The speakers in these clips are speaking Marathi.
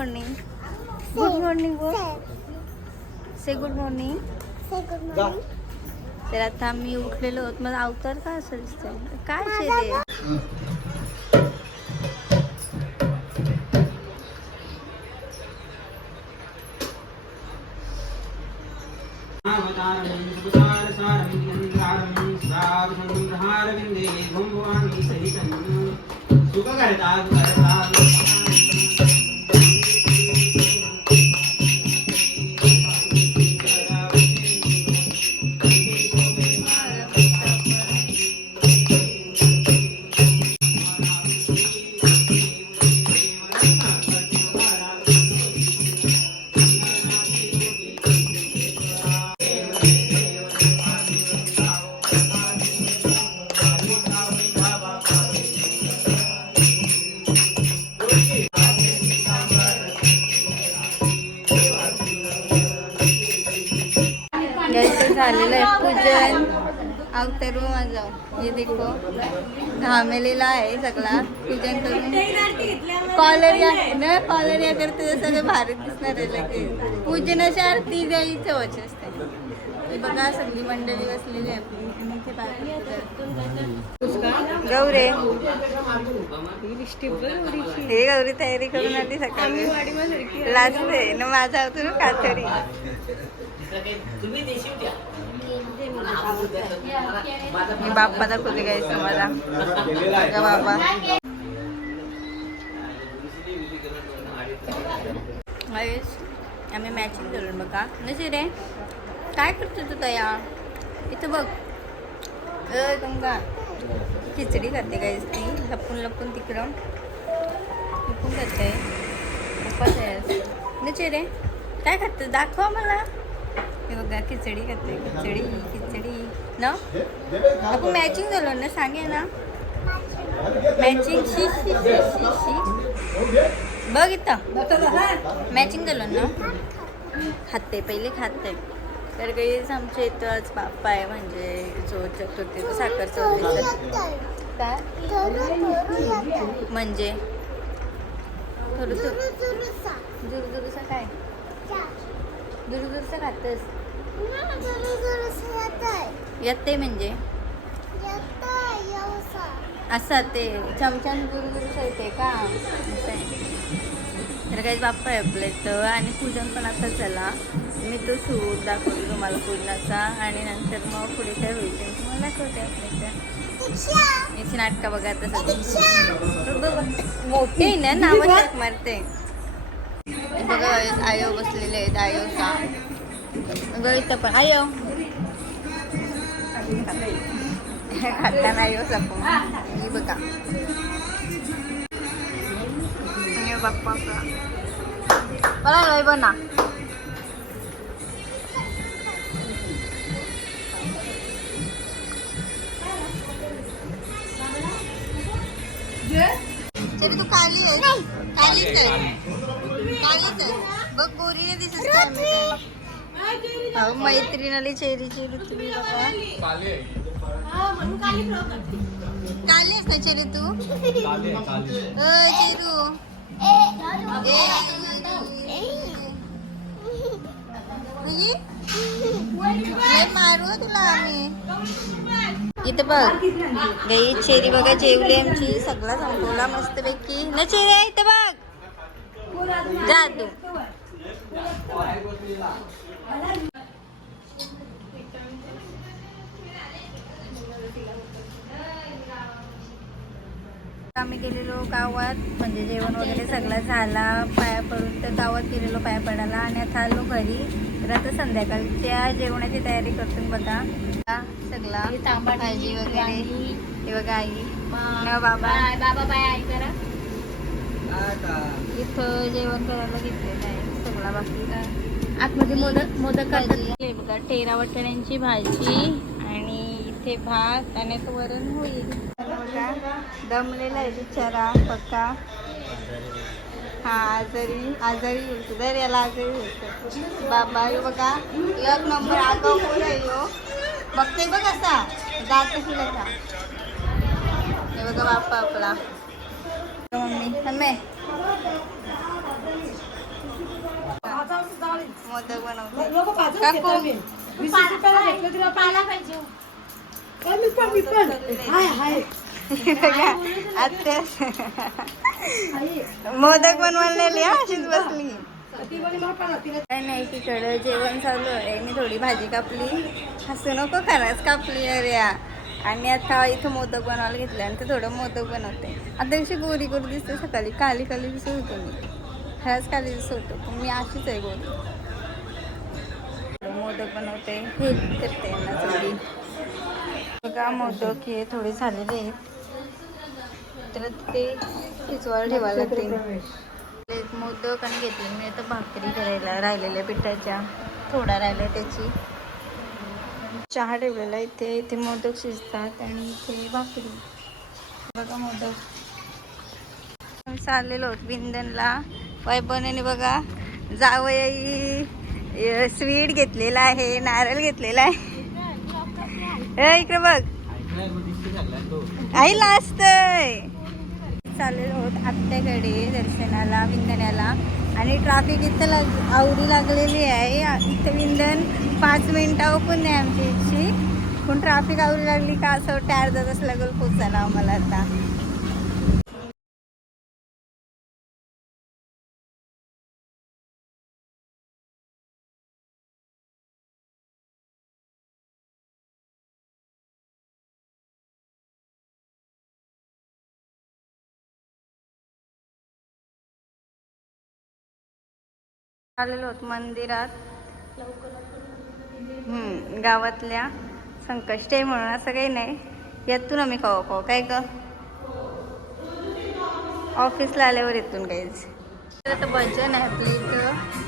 मॉर्निंग गुड मॉर्निंग बोल से गुड मॉर्निंग तर आता मी उठलेलो. होत मला अवतार का असं दिसतंय काय शे ते घामेलेला आहे सगळा. पूजन करून. कॉलर या न कॉलर या करते ते सगळं भारी दिसणार आहे लगेच. पूजनाची आरती द्यायचं होत असते. हे बघा सगळी मंडळी बसलेली आहे. आपली आणि इथे बाकी गौरे. हे गौरी तयारी करून आली सकाळी. लाजते न माझा होतो ना कातरी. मी बाप्पा दाखवते काय मला. का बाबा? महेश आम्ही मॅचिंग करून बघा. नसे रे काय करतो तू तया? इथं बघ. अय तुमका खिचडी खाते काय ती. लपून लपून तिकडं. लपून खाते. उपास आहे नचे रे काय खातं दाखवा मला. हे बघा खिचडी खाते खिचडी खिचडी. ना? आपण मॅचिंग झालो ना सांगे ना. मॅचिंग शी शी शी शी शी. बघ इथं. मॅचिंग झालो ना? खाते पहिले खाते. तर काहीच आमच्या इथं आज बाप्पा आहे म्हणजे जो चतुर्थीचा साखर चौथीचा काय? म्हणजे? थोडं दुरदुरसा काय? दुरदुरसा खातस? येते म्हणजे? असं ते चमच्यान दुरदुरसा येते का? तर काही बाप्पा आहे आपल्या इथं आणि पूजन पण आता चला. मी तो सूट दाखवतो तुम्हाला पूजनाचा. आणि नंतर मग पुढे काय होईल ते तुम्हाला दाखवते आपल्या याची नाटकं बघा आता मोठे आहे ना नाव मारते. बघा आयो बसलेले आहेत आयोचा बघा इथं पण आयो खाताना आयोचा पण ही बघा हे बाप्पा मला लय बना तरी तू काली आहे कालीच आहे कालीच आहे बघ गोरीने दिसत अहो, मैत्रिणीला चेरी चेरी तुम्ही बघा. काली आहेस ना चेरी तू? अ चेरू. ए, लय मारू हं तुला आम्ही. इथं बघ. गई चेरी बघा जेवली आमची. सगळा संपवला मस्तपैकी. न चेरी आहे इथं बघ. जा तू. आम्ही गेलेलो गावात म्हणजे जेवण वगैरे सगळं झाला पाया पडून तर गावात गेलेलो पाया पडायला आणि आता आलो घरी. तर आता संध्याकाळच्या जेवणाची तयारी करतो बघा. सगळा. भाजी वगैरे. हे बघा आई. बाबा. बाबा बाय आई करा. इथं जेवण करायला घेतलेलं आहे सगळा बाकी. आतमध्ये मोदक मोदक करतात. बघा टेरा वटाण्यांची भाजी आणि इथे भात आणि तो वरण होईल. दमलेला आहे बिचारा पक्का. हा आजारी आजारी होतो दर याला आजारी होतो बाबा यो बघा एक नंबर आगाऊ पोर आहे यो. बघते बघ असा. जात कसा हे बघा बाप्पा आपला. मम्मी हम्मे काकू. घेतात मी. वीस रुपयाला घेतलं तरी आपण- पाला पाहिजे. काय मी पण मी पण. हाय हाय. बघा आत्या. आई. मोदक बनवलेली हा अशीच बसली. काय नाही तिकडं जेवण चालू आहे. मी थोडी भाजी कापली. हसू नको खरंच कापली अरे या. आणि आता इथं मोदक बनवायला घेतले आणि ते थोडं मोदक बनवते. आता कशी गोरी गोरी दिसते सकाळी. काली काली दिसत होतो मी. खरंच काली दिसत होतो. पण मी अशीच आहे गोरी. मोदक बनवते. हे करते यांना बघा मोदक हे थोडे झालेले आहेत. तर ते शिजवायला ठेवायला लागते. मोदक आणि घेतले. मी आता भाकरी करायला राहिलेल्या पिठाच्या. थोडा राहिला त्याची. चहा ठेवलेला इथे इथे मोदक शिजतात आणि इथे भाकरी. बघा मोदक. चाललेलो आहोत बिंदनला. वैभवने बघा. जावयाई स्वीट घेतलेला आहे नारळ घेतलेला आहे. इकडे बघ. आई लाजतय चाललेलो आहोत आत्याकडे दर्शनाला विंधण्याला आणि ट्राफिक इथं लाग आवडी लागलेली आहे. इथं विंधन पाच मिनटं हो पण नाही आमची इथशी पण ट्राफिक आवडी लागली का असं वाटतं अर्धा तास लागेल पोचायला आम्हाला आता. आलेलो आहोत मंदिरात. गावातल्या संकष्ट आहे म्हणून असं काही नाही. यातून आम्ही खाऊ खाऊ. काय ग? ऑफिसला आल्यावर येतून काहीच. तर भजन आहे आपलं इथं.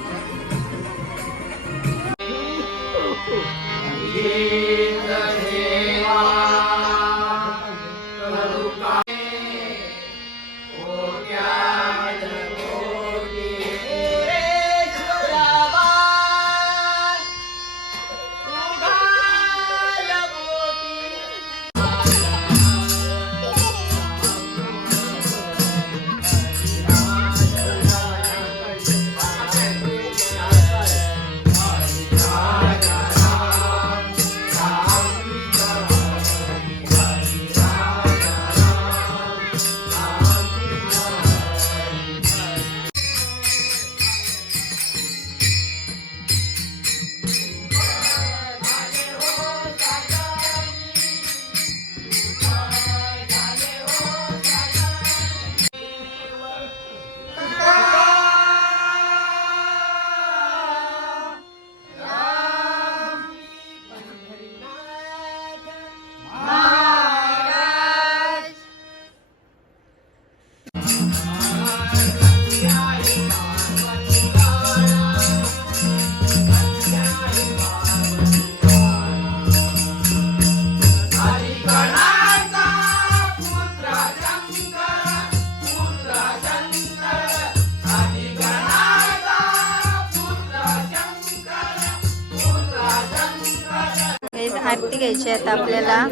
घ्यायचे आहेत आपल्याला.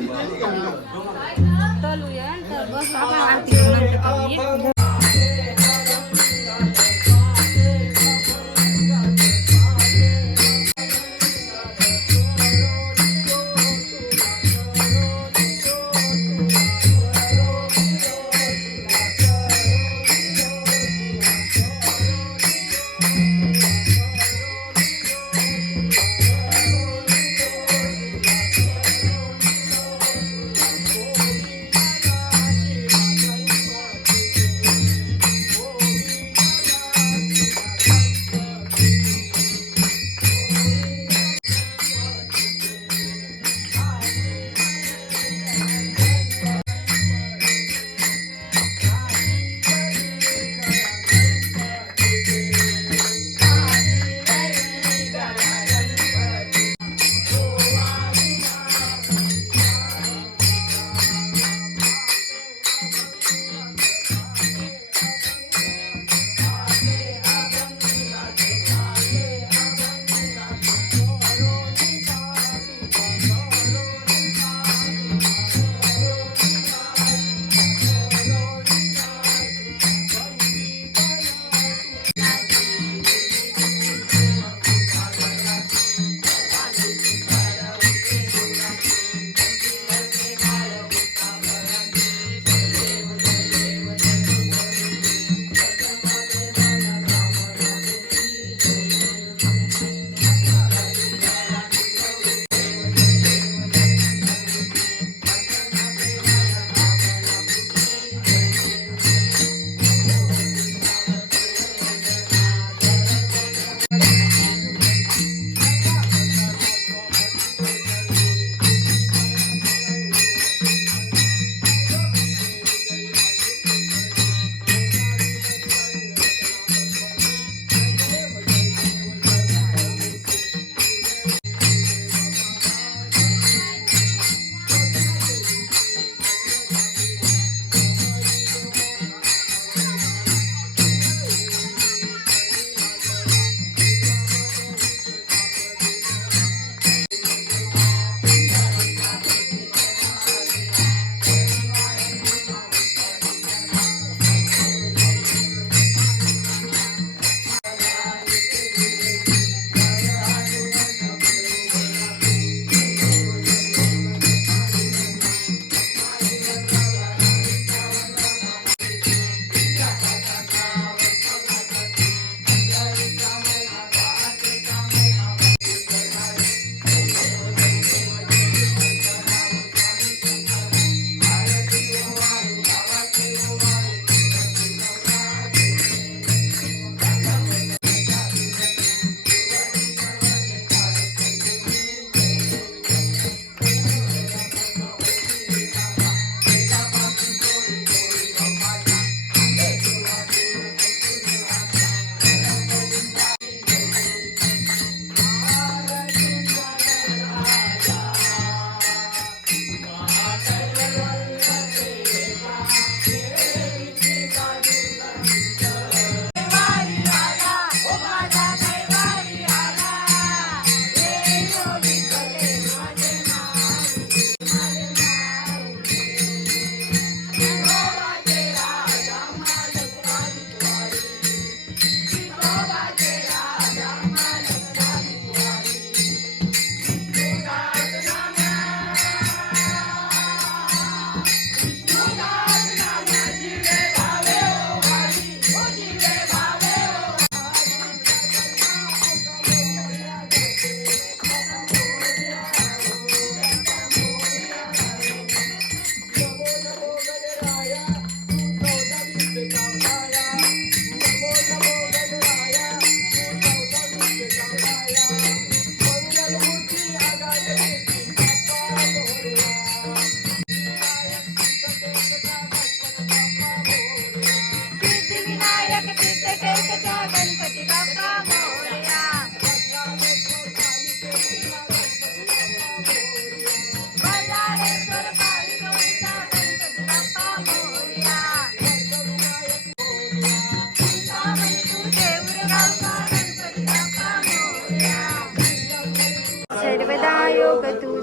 Oh,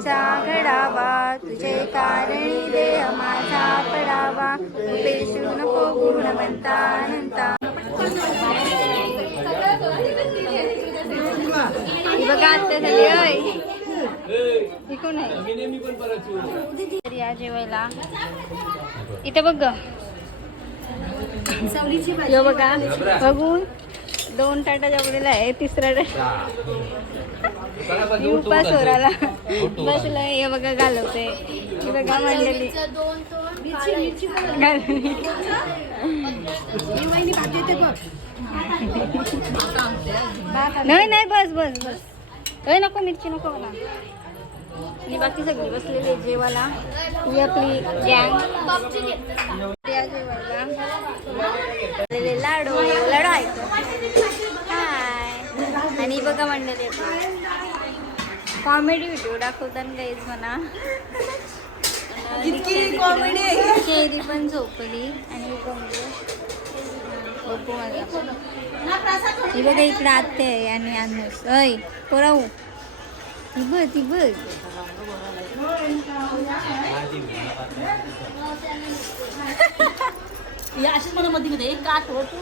तुझा घडावा तुझे कारणी देह माझा पडावा. पेशू नको गुणवंता अनंता ही बघा आता झाली होय. कोण आहे तर या जेवायला. इथे बघ बघा बघून. दोन टाटा जेवलेला आहे तिसरा मी उपास ओराला बसलाय हे बघा घालवते. हे बघा बघ. नाही नाही बस बस बस. नको मिरची नको मला आणि बाकी सगळी बसलेली आहे जेवायला. ही आपली गँग या जेवायला लाडू लाडू ऐकतो हाय आणि बघा मंडळी कॉमेडी व्हिडिओ दाखवताना गाईज म्हणा. चेरी पण झोपली आणि बघू मला ही बघा इकडे आहे आणि अनुस. अय पोराऊ ती बघ ती बघ. अशीच मला मध्ये मध्ये एक काट हो तू.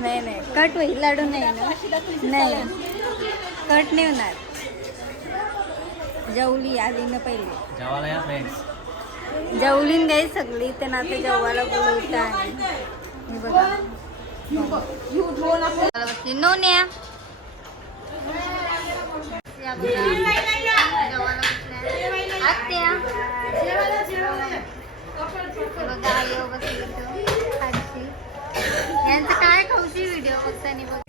नाही नाही. कट होईल लाडू नाही ना. नाही. कट नाही होणार. जवली आली ना पहिले. जेवायला या फ्रेंड्स जवलीन गाई सगळी तर ना आता जेवायला बोलवता हे बघा. मला बसली आत्या. बघा, यांचं काय खाऊची व्हिडिओ बघताना बघ.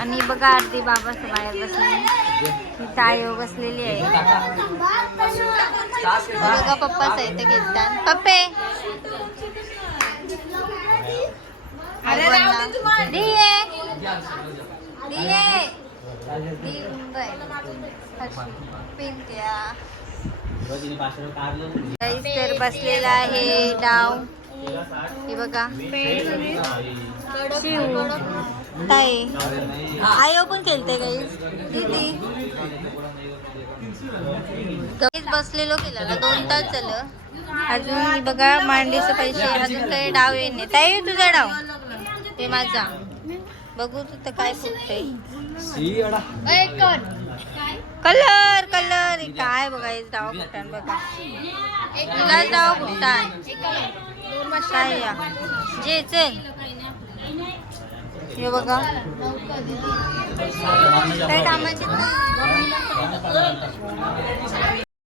आणि बघा आरती बाबा बाहेर बसली ही ताई बसलेली आहे. बघा पप्पा घेतात. तर बसलेला आहे डाव. हे बघा. शिव. ताई. आयो पण खेळते किती गाईस बसलेलो केलेला दोन तास झालं. अजून बघा मांडीचं पैसे अजून काही डाव येणे ताई तुझा डाव. ते माझा. बघू तुझं काय फुटतंय. Colour colour. काय बघायचं डाव फुटान बघा. तुला डाव फुटान काय या? जे चल. हे बघा. काय कामाची?